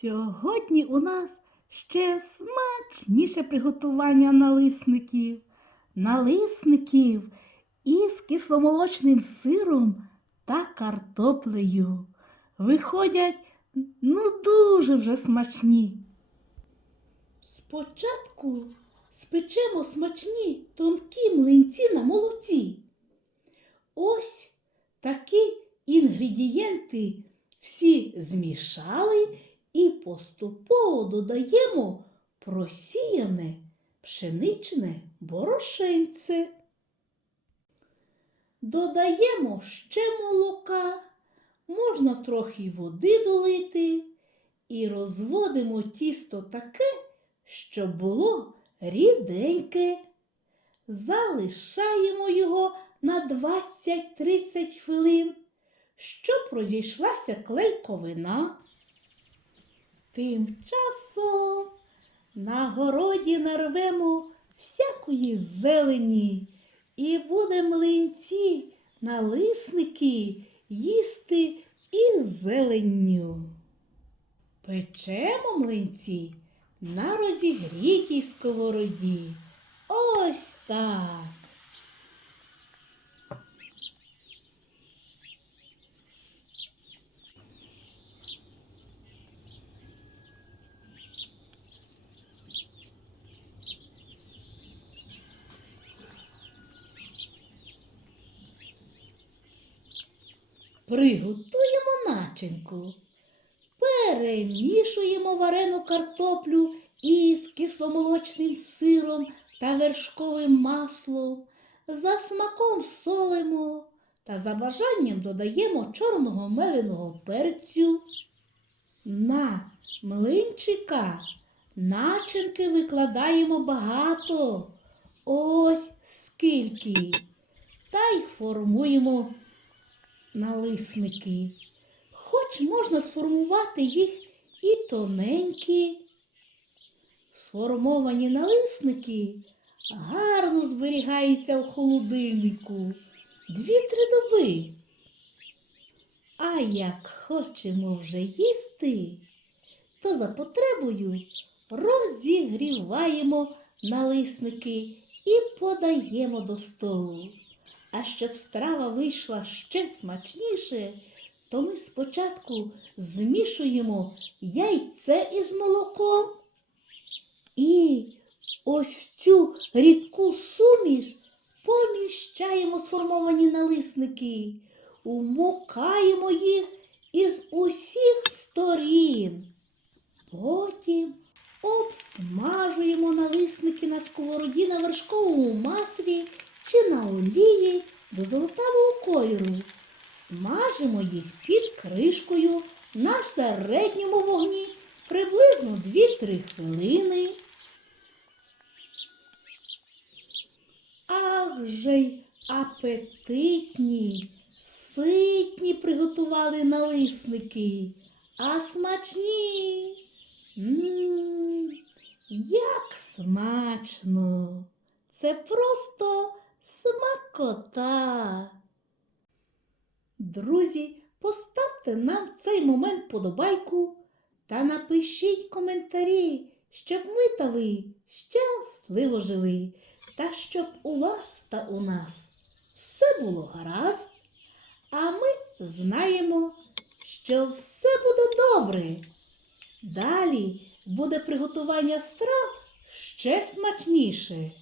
Сьогодні у нас ще смачніше приготування налисників, налисників із кисломолочним сиром та картоплею. Виходять, ну, дуже вже смачні. Спочатку спечемо смачні тонкі млинці на молоці. Ось такі інгредієнти всі змішали і поступово додаємо просіяне пшеничне борошенце. Додаємо ще молока, можна трохи води долити і розводимо тісто таке, щоб було ріденьке. Залишаємо його на 20-30 хвилин, щоб розійшлася клейковина. Тим часом на городі нарвемо всякої зелені і буде млинці на лисники їсти із зеленню. Печемо млинці на розігрітій сковороді. Ось так. Приготуємо начинку. Перемішуємо варену картоплю із кисломолочним сиром та вершковим маслом, за смаком солимо та за бажанням додаємо чорного меленого перцю. На млинчика начинки викладаємо багато. Ось скільки. Та й формуємо налисники, хоч можна сформувати їх і тоненькі. Сформовані налисники гарно зберігаються в холодильнику дві-три доби. А як хочемо вже їсти, то за потребою розігріваємо налисники і подаємо до столу. А щоб страва вийшла ще смачніше, то ми спочатку змішуємо яйце із молоком і ось цю рідку суміш поміщаємо сформовані налисники, умокаємо їх із усіх сторін. Потім обсмажуємо налисники на сковороді на вершковому маслі чи на олії до золотавого кольору. Смажимо їх під кришкою на середньому вогні приблизно 2-3 хвилини. Ах же й апетитні, ситні приготували налисники, а смачні. Ммм, як смачно! Це просто смакота. Друзі, поставте нам цей момент подобайку та напишіть коментарі, щоб ми та ви щасливо жили, та щоб у вас та у нас все було гаразд, а ми знаємо, що все буде добре. Далі буде приготування страв ще смачніше.